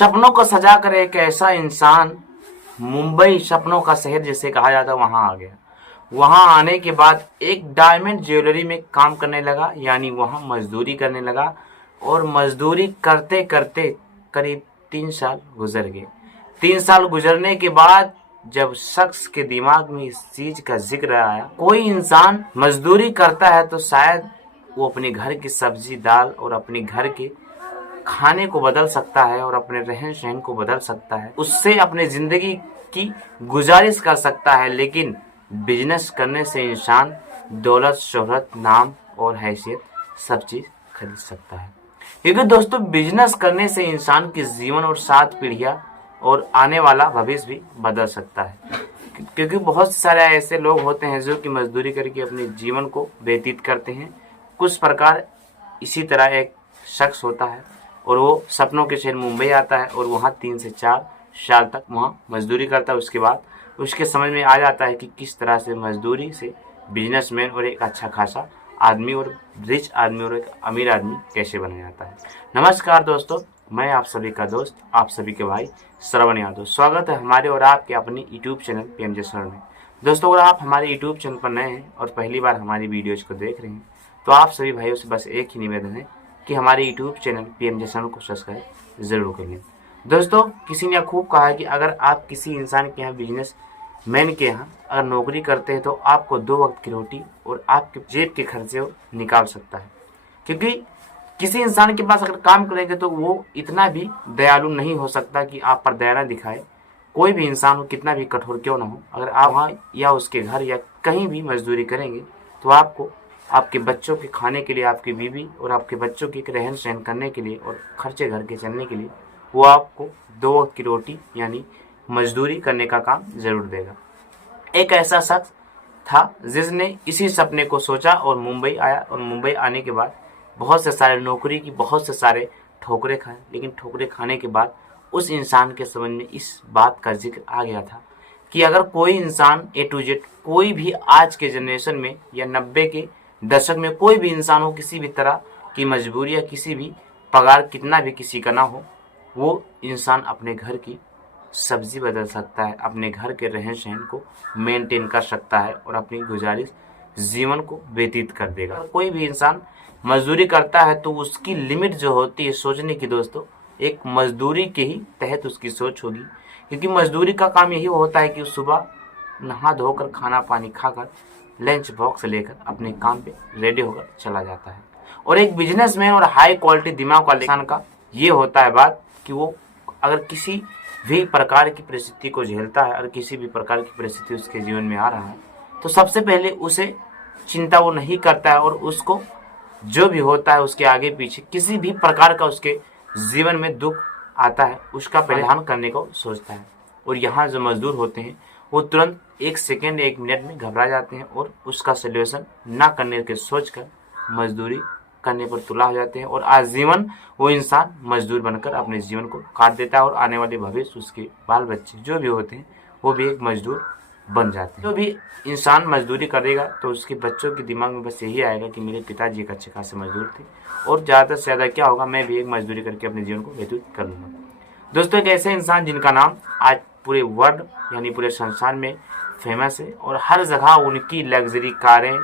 सपनों को सजा कर एक ऐसा इंसान मुंबई सपनों का शहर जिसे कहा जाता है वहां आ गया। वहां आने के बाद एक डायमंड ज्वेलरी में काम करने लगा, यानी वहां मजदूरी करने लगा। और मजदूरी करते करते करीब 3 साल गुजर गए। 3 साल गुजरने के बाद जब शख्स के दिमाग में इस चीज का जिक्र आया, कोई इंसान मजदूरी करता है तो शायद वो अपने घर की सब्जी दाल और अपने घर के खाने को बदल सकता है और अपने रहन सहन को बदल सकता है, उससे अपने जिंदगी की गुजारिश कर सकता है। लेकिन बिजनेस करने से इंसान दौलत, शोहरत, नाम और हैसियत सब चीज खरीद सकता है। क्योंकि दोस्तों बिजनेस करने से इंसान की जीवन और 7 पीढ़ियां और आने वाला भविष्य भी बदल सकता है। क्योंकि बहुत सारे ऐसे लोग होते हैं जो कि मजदूरी करके अपने जीवन को व्यतीत करते हैं। कुछ प्रकार इसी तरह एक शख्स होता है और वो सपनों के शहर मुंबई आता है और वहाँ 3 से 4 साल तक वहाँ मजदूरी करता है। उसके बाद उसके समझ में आ जाता है कि किस तरह से मजदूरी से बिजनेसमैन और एक अच्छा खासा आदमी और रिच आदमी और एक अमीर आदमी कैसे बना जाता है। नमस्कार दोस्तों, मैं आप सभी का दोस्त, आप सभी के भाई श्रवण यादव। स्वागत है हमारे और आपके अपनी यूट्यूब चैनल पीएमजे शरण में। दोस्तों अगर आप हमारे यूट्यूब चैनल पर नए हैं और पहली बार हमारी वीडियोज को देख रहे हैं तो आप सभी भाइयों से बस एक ही निवेदन है कि हमारे यूट्यूब चैनल पीएमजे शरण को सब्सक्राइब जरूर कर लें। दोस्तों किसी ने खूब कहा है कि अगर आप किसी इंसान के यहाँ बिजनेस मैन के यहाँ अगर नौकरी करते हैं तो आपको 2 वक्त की रोटी और आपके जेब के खर्चे निकाल सकता है। क्योंकि किसी इंसान के पास अगर काम करेंगे तो वो इतना भी दयालु नहीं हो सकता कि आप पर दया न दिखाए। कोई भी इंसान हो, कितना भी कठोर क्यों ना हो, अगर आप वहाँ या उसके घर या कहीं भी मजदूरी करेंगे तो आपको आपके बच्चों के खाने के लिए, आपकी बीवी और आपके बच्चों के रहन सहन करने के लिए और खर्चे घर के चलने के लिए वो आपको 2 वक्त की रोटी यानी मजदूरी करने का काम जरूर देगा। एक ऐसा शख्स था जिसने इसी सपने को सोचा और मुंबई आया। और मुंबई आने के बाद बहुत से सारे नौकरी की, बहुत से सारे ठोकरे खाए। लेकिन ठोकरे खाने के बाद उस इंसान के समझ में इस बात का जिक्र आ गया था कि अगर कोई इंसान A to Z, कोई भी आज के जनरेशन में या 90 के दशक में कोई भी इंसान हो, किसी भी तरह की मजबूरी या किसी भी पगार कितना भी किसी का ना हो, वो इंसान अपने घर की सब्जी बदल सकता है, अपने घर के रहन सहन को मेंटेन कर सकता है और अपनी गुजारिश जीवन को व्यतीत कर देगा। कोई भी इंसान मजदूरी करता है तो उसकी लिमिट जो होती है सोचने की दोस्तों, एक मजदूरी के ही तहत उसकी सोच होगी। क्योंकि मजदूरी का काम यही होता है कि सुबह नहा धोकर खाना पानी खाकर लंच बॉक्स लेकर अपने काम पे रेडी होकर चला जाता है। और एक बिजनेसमैन और हाई क्वालिटी दिमाग वाले इंसान का ये होता है बात कि वो अगर किसी भी प्रकार की परिस्थिति को झेलता है और किसी भी प्रकार की परिस्थिति उसके जीवन में आ रहा है तो सबसे पहले उसे चिंता वो नहीं करता है और उसको जो भी होता है उसके आगे पीछे किसी भी प्रकार का उसके जीवन में दुख आता है उसका परिहार करने को सोचता है। और यहाँ जो मजदूर होते हैं वो तुरंत 1 सेकेंड 1 मिनट में घबरा जाते हैं और उसका सोल्यूशन ना करने के सोचकर मजदूरी करने पर तुला हो जाते हैं और आजीवन वो इंसान मजदूर बनकर अपने जीवन को काट देता है और आने वाले भविष्य उसके बाल बच्चे जो भी होते हैं वो भी एक मजदूर बन जाते हैं। जो भी इंसान मजदूरी करेगा तो उसके बच्चों के दिमाग में बस यही आएगा कि मेरे पिताजी एक अच्छे खासे मजदूर थे और ज़्यादा से ज़्यादा क्या होगा, मैं भी एक मजदूरी करके अपने जीवन को व्यतीत कर लूँगा। दोस्तों एक ऐसे इंसान जिनका नाम आज पूरे वर्ल्ड यानी पूरे संसार में फेमस है और हर जगह उनकी लग्जरी कारें,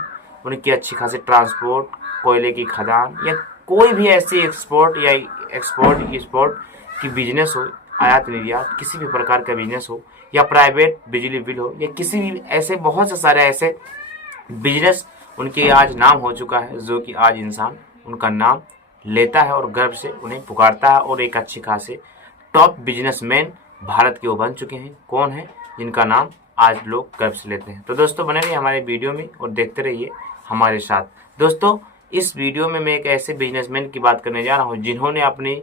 उनकी अच्छी खासी ट्रांसपोर्ट, कोयले की खदान या कोई भी ऐसी एक्सपोर्ट की बिजनेस हो, आयात निर्यात किसी भी प्रकार का बिजनेस हो या प्राइवेट बिजली बिल हो या किसी भी ऐसे बहुत से सारे ऐसे बिजनेस उनके आज नाम हो चुका है जो कि आज इंसान उनका नाम लेता है और गर्व से उन्हें पुकारता है और एक अच्छे खासे टॉप बिजनेसमैन भारत के वो बन चुके हैं। कौन है जिनका नाम आज लोग गर्व से लेते हैं। तो दोस्तों बने रहिए हमारे वीडियो में और देखते रहिए हमारे साथ। दोस्तों इस वीडियो में मैं एक ऐसे बिजनेसमैन की बात करने जा रहा हूँ जिन्होंने अपनी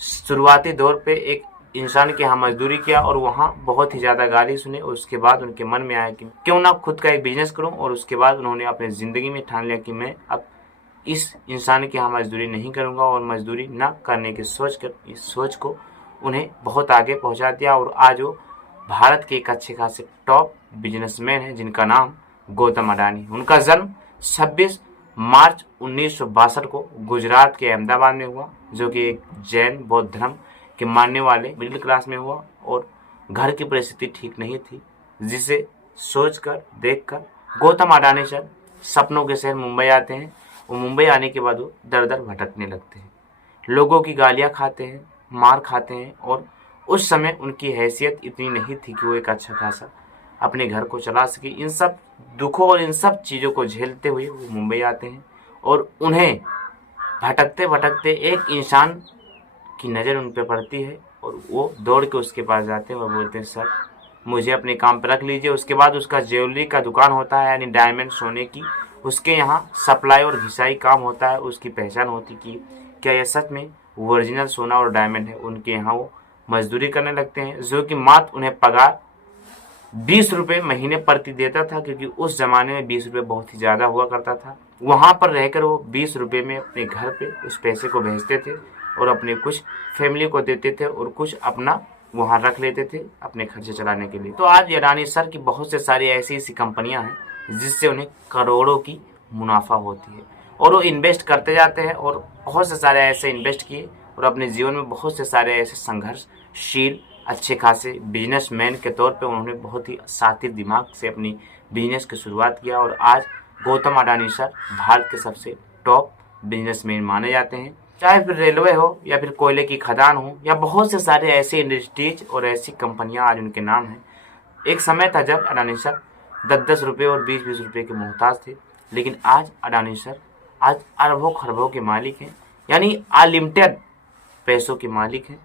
शुरुआती दौर पे एक इंसान के यहाँ मजदूरी किया और वहाँ बहुत ही ज़्यादा गाली सुनी और उसके बाद उनके मन में आया कि क्यों ना खुद का एक बिजनेस करूँ। और उसके बाद उन्होंने अपनी ज़िंदगी में ठान लिया कि मैं अब इस इंसान के यहाँ मजदूरी नहीं करूँगा और मजदूरी ना करने की इस सोच को उन्हें बहुत आगे पहुँचा दिया। और आज वो भारत के एक अच्छे खासे टॉप बिजनेसमैन हैं जिनका नाम गौतम अडानी। उनका जन्म 26 मार्च 1962 को गुजरात के अहमदाबाद में हुआ, जो कि एक जैन बौद्ध धर्म कि मानने वाले मिडिल क्लास में हुआ और घर की परिस्थिति ठीक नहीं थी, जिसे सोचकर देखकर गौतम अडानी सर सपनों के शहर मुंबई आते हैं और मुंबई आने के बाद वो दर दर भटकने लगते हैं, लोगों की गालियां खाते हैं, मार खाते हैं और उस समय उनकी हैसियत इतनी नहीं थी कि वो एक अच्छा खासा अपने घर को चला सके। इन सब दुखों और इन सब चीज़ों को झेलते हुए वो मुंबई आते हैं और उन्हें भटकते भटकते एक इंसान की नज़र उन पर पड़ती है और वो दौड़ के उसके पास जाते हैं और बोलते हैं सर मुझे अपने काम पर रख लीजिए। उसके बाद उसका ज्वेलरी का दुकान होता है, यानी डायमंड सोने की, उसके यहाँ सप्लाई और घिसाई काम होता है। उसकी पहचान होती कि क्या यह सच में ओरिजिनल सोना और डायमंड है। उनके यहाँ वो मजदूरी करने लगते हैं, जो कि मात्र उन्हें पगार 20 रुपये महीने प्रति देता था, क्योंकि उस ज़माने में 20 रुपये बहुत ही ज़्यादा हुआ करता था। वहाँ पर रहकर वो 20 रुपये में अपने घर पे उस पैसे को भेजते थे और अपने कुछ फैमिली को देते थे और कुछ अपना वहाँ रख लेते थे अपने खर्चे चलाने के लिए। तो आज अडानी सर की बहुत से सारी ऐसी ऐसी कंपनियाँ हैं जिससे उन्हें करोड़ों की मुनाफा होती है और वो इन्वेस्ट करते जाते हैं और बहुत से सारे ऐसे इन्वेस्ट किए और अपने जीवन में बहुत से सारे ऐसे संघर्षशील अच्छे खासे बिजनेसमैन के तौर पे उन्होंने बहुत ही शातिर दिमाग से अपनी बिजनेस की शुरुआत किया और आज गौतम अडानी सर भारत के सबसे टॉप बिजनेसमैन माने जाते हैं। चाहे फिर रेलवे हो या फिर कोयले की खदान हो या बहुत से सारे ऐसे इंडस्ट्रीज और ऐसी कंपनियां आज उनके नाम हैं। एक समय था जब अडानी सर 10-10 रुपये और 20-20 रुपये के मोहताज थे, लेकिन आज अडानी सर आज अरबों खरबों के मालिक हैं, यानी अनलिमिटेड पैसों के मालिक हैं।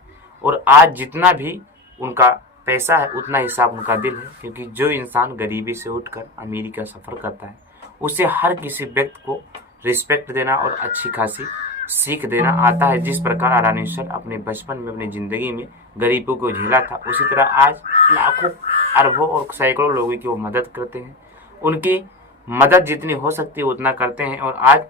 और आज जितना भी उनका पैसा है उतना हिसाब उनका दिल है, क्योंकि जो इंसान गरीबी से उठकर अमीरी का सफ़र करता है उसे हर किसी व्यक्ति को रिस्पेक्ट देना और अच्छी खासी सीख देना आता है। जिस प्रकार अडानी सर अपने बचपन में अपनी ज़िंदगी में गरीबों को झेला था, उसी तरह आज लाखों अरबों और सैकड़ों लोगों की वो मदद करते हैं। उनकी मदद जितनी हो सकती है उतना करते हैं और आज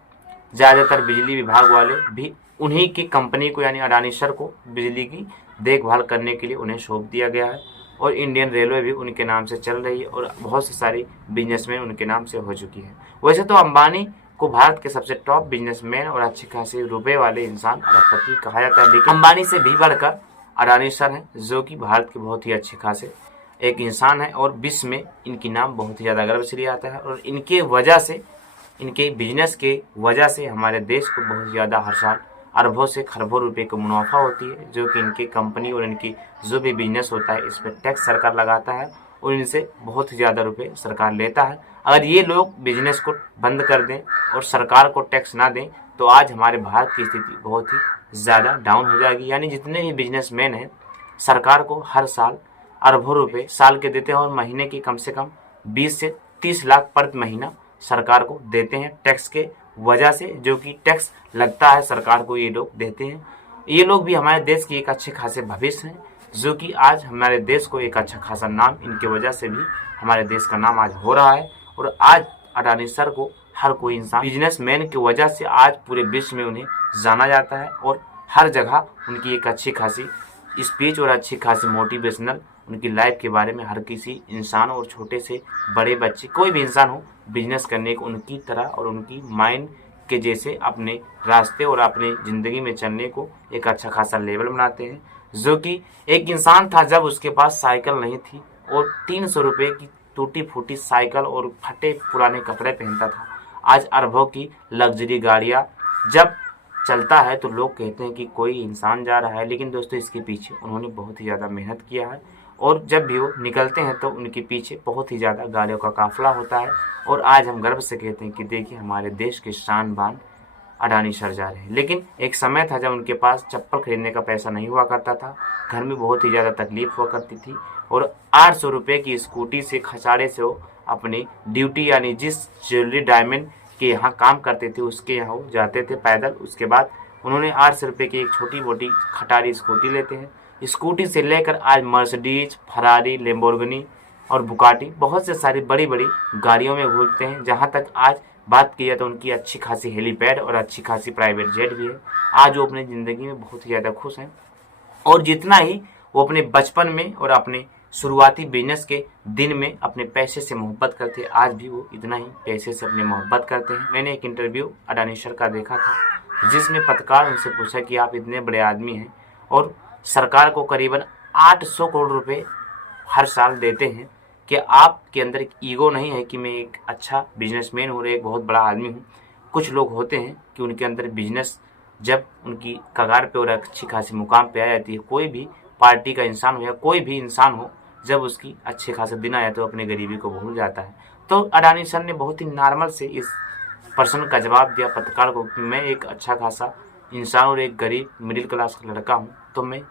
ज़्यादातर बिजली विभाग वाले भी उन्हीं की कंपनी को यानी अडानी सर को बिजली की देखभाल करने के लिए उन्हें सौंप दिया गया है और इंडियन रेलवे भी उनके नाम से चल रही है और बहुत से सारी बिजनेसमैन उनके नाम से हो चुकी है। वैसे तो अंबानी को भारत के सबसे टॉप बिजनेसमैन और अच्छे खासे रुपए वाले इंसान अरबपति कहा जाता है, लेकिन अंबानी से भी बढ़कर अडानी सर हैं, जो कि भारत के बहुत ही अच्छे खासे एक इंसान है और विश्व में इनकी नाम बहुत ही ज़्यादा गर्व से लिया जाता है और इनके वजह से, इनके बिजनेस के वजह से हमारे देश को बहुत ज़्यादा हर साल अरबों से खरबों रुपए का मुनाफा होती है, जो कि इनकी कंपनी और इनकी जो भी बिजनेस होता है इस पर टैक्स सरकार लगाता है और इनसे बहुत ही ज़्यादा रुपए सरकार लेता है। अगर ये लोग बिजनेस को बंद कर दें और सरकार को टैक्स ना दें तो आज हमारे भारत की स्थिति बहुत ही ज़्यादा डाउन हो जाएगी। यानी जितने भी बिजनेसमैन हैं सरकार को हर साल अरबों रुपए साल के देते हैं और महीने की कम से कम 20 से 30 लाख प्रति महीना सरकार को देते हैं टैक्स के वजह से, जो कि टैक्स लगता है सरकार को ये लोग देते हैं। ये लोग भी हमारे देश की एक अच्छे खासे भविष्य हैं, जो कि आज हमारे देश को एक अच्छा खासा नाम, इनके वजह से भी हमारे देश का नाम आज हो रहा है। और आज अडानी सर को हर कोई इंसान बिजनेसमैन की वजह से आज पूरे विश्व में उन्हें जाना जाता है और हर जगह उनकी एक अच्छी खासी स्पीच और अच्छी खासी मोटिवेशनल उनकी लाइफ के बारे में हर किसी इंसान और छोटे से बड़े बच्चे कोई भी इंसान हो बिजनेस करने को उनकी तरह और उनकी माइंड के जैसे अपने रास्ते और अपने ज़िंदगी में चलने को एक अच्छा खासा लेवल बनाते हैं। जो कि एक इंसान था जब उसके पास साइकिल नहीं थी और 300 रुपये की टूटी फूटी साइकिल और फटे पुराने कपड़े पहनता था, आज अरबों की लग्जरी गाड़ियाँ जब चलता है तो लोग कहते हैं कि कोई इंसान जा रहा है, लेकिन दोस्तों इसके पीछे उन्होंने बहुत ही ज़्यादा मेहनत किया है और जब भी वो निकलते हैं तो उनके पीछे बहुत ही ज़्यादा गाड़ियों का काफिला होता है। और आज हम गर्व से कहते हैं कि देखिए हमारे देश के शान बान अडानी सर जा रहे हैं। लेकिन एक समय था जब उनके पास चप्पल खरीदने का पैसा नहीं हुआ करता था, घर में बहुत ही ज़्यादा तकलीफ हुआ करती थी और 800 रुपये की स्कूटी से खसाड़े से वो अपनी ड्यूटी यानी जिस ज्वेलरी डायमंड के यहाँ काम करते थे उसके यहाँ वो जाते थे पैदल। उसके बाद उन्होंने 800 रुपये की एक छोटी मोटी खटारी स्कूटी लेते हैं। स्कूटी से लेकर आज मर्सिडीज, फरारी, लेम्बोर्गिनी और बुगाटी बहुत से सारी बड़ी बड़ी गाड़ियों में घूमते हैं। जहाँ तक आज बात की जाए तो उनकी अच्छी खासी हेलीपैड और अच्छी खासी प्राइवेट जेट भी है। आज वो अपनी ज़िंदगी में बहुत ही ज़्यादा खुश हैं और जितना ही वो अपने बचपन में और अपने शुरुआती बिजनेस के दिन में अपने पैसे से मोहब्बत करते, आज भी वो इतना ही पैसे से अपने मोहब्बत करते हैं। मैंने एक इंटरव्यू अडानी सर का देखा था जिसमें पत्रकार उनसे पूछा कि आप इतने बड़े आदमी हैं और सरकार को करीबन 800 करोड़ रुपए हर साल देते हैं। कि आपके अंदर एक ईगो नहीं है कि मैं एक अच्छा बिजनेसमैन हूँ और एक बहुत बड़ा आदमी हूँ। कुछ लोग होते हैं कि उनके अंदर बिजनेस जब उनकी कगार पे और अच्छी खासी मुकाम पे आ जाती है, कोई भी पार्टी का इंसान हो या कोई भी इंसान हो, जब उसकी अच्छे खासे दिन आया तो अपनी गरीबी को भूल जाता है। तो अडानी सर ने बहुत ही नॉर्मल से इस प्रश्न का जवाब दिया पत्रकार को कि मैं एक अच्छा खासा इंसान और एक गरीब मिडिल क्लास का लड़का हूँ, तो मैं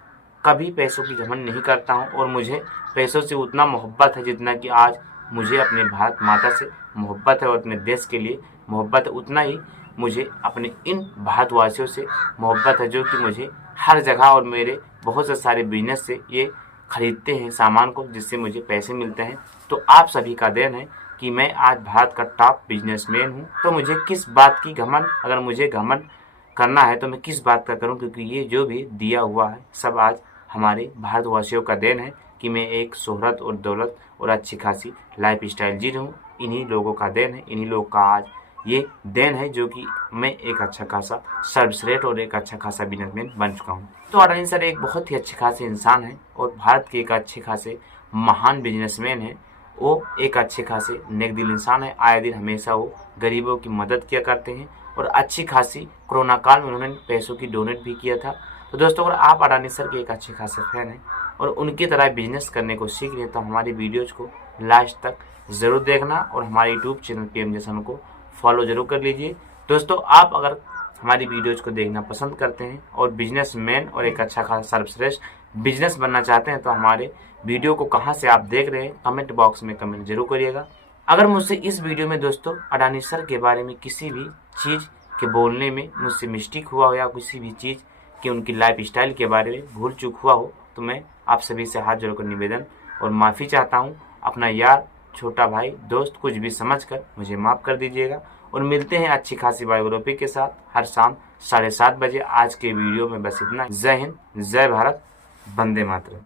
कभी पैसों की घमंड नहीं करता हूँ और मुझे पैसों से उतना मोहब्बत है जितना कि आज मुझे अपने भारत माता से मोहब्बत है और अपने देश के लिए मोहब्बत है, उतना ही मुझे अपने इन भारतवासियों से मोहब्बत है जो कि मुझे हर जगह और मेरे बहुत से सारे बिजनेस से ये खरीदते हैं सामान को, जिससे मुझे पैसे मिलते हैं। तो आप सभी का देन है कि मैं आज भारत का टॉप बिजनेसमैन हूँ। तो मुझे किस बात की घमंड, अगर मुझे घमंड करना है तो मैं किस बात का करूं, क्योंकि ये जो भी दिया हुआ है सब आज हमारे भारतवासियों का देन है कि मैं एक शोहरत और दौलत और अच्छी खासी लाइफ स्टाइल जी रहा हूँ। इन्हीं लोगों का देन है, इन्हीं लोगों का आज ये देन है जो कि मैं एक अच्छा खासा सर्वश्रेष्ठ और एक अच्छा खासा बिजनेसमैन बन चुका हूँ। तो अडानी सर एक बहुत ही अच्छे खासे इंसान है और भारत के एक अच्छे खासे महान बिजनेसमैन है। वो एक अच्छे खासे नेक दिल इंसान है। आए दिन हमेशा वो गरीबों की मदद किया करते हैं और अच्छी खासी कोरोना काल में उन्होंने पैसों की डोनेट भी किया था। तो दोस्तों, अगर आप अडानी सर के एक अच्छे खासे फैन हैं और उनकी तरह बिजनेस करने को सीख रहे हैं तो हमारी वीडियोज को लास्ट तक ज़रूर देखना और हमारे यूट्यूब चैनल पीएम जैसन को फॉलो जरूर कर लीजिए। दोस्तों, आप अगर हमारी वीडियोज को देखना पसंद करते हैं और बिजनेसमैन और एक अच्छा खासा सर्वश्रेष्ठ बिजनेस बनना चाहते हैं तो हमारे वीडियो को कहाँ से आप देख रहे हैं कमेंट बॉक्स में कमेंट जरूर करिएगा। अगर मुझसे इस वीडियो में दोस्तों अडानी सर के बारे में किसी भी चीज़ के बोलने में मुझसे मिस्टेक हुआ हो या किसी भी चीज़ की उनकी लाइफ स्टाइल के बारे में भूल चूक हुआ हो तो मैं आप सभी से हाथ जोड़कर निवेदन और माफ़ी चाहता हूँ। अपना यार, छोटा भाई, दोस्त कुछ भी समझकर मुझे माफ़ कर दीजिएगा और मिलते हैं अच्छी खासी बायोग्राफी के साथ हर शाम 7:30 बजे। आज के वीडियो में बस इतना। जय हिंद, जय भारत, वंदे मातरम।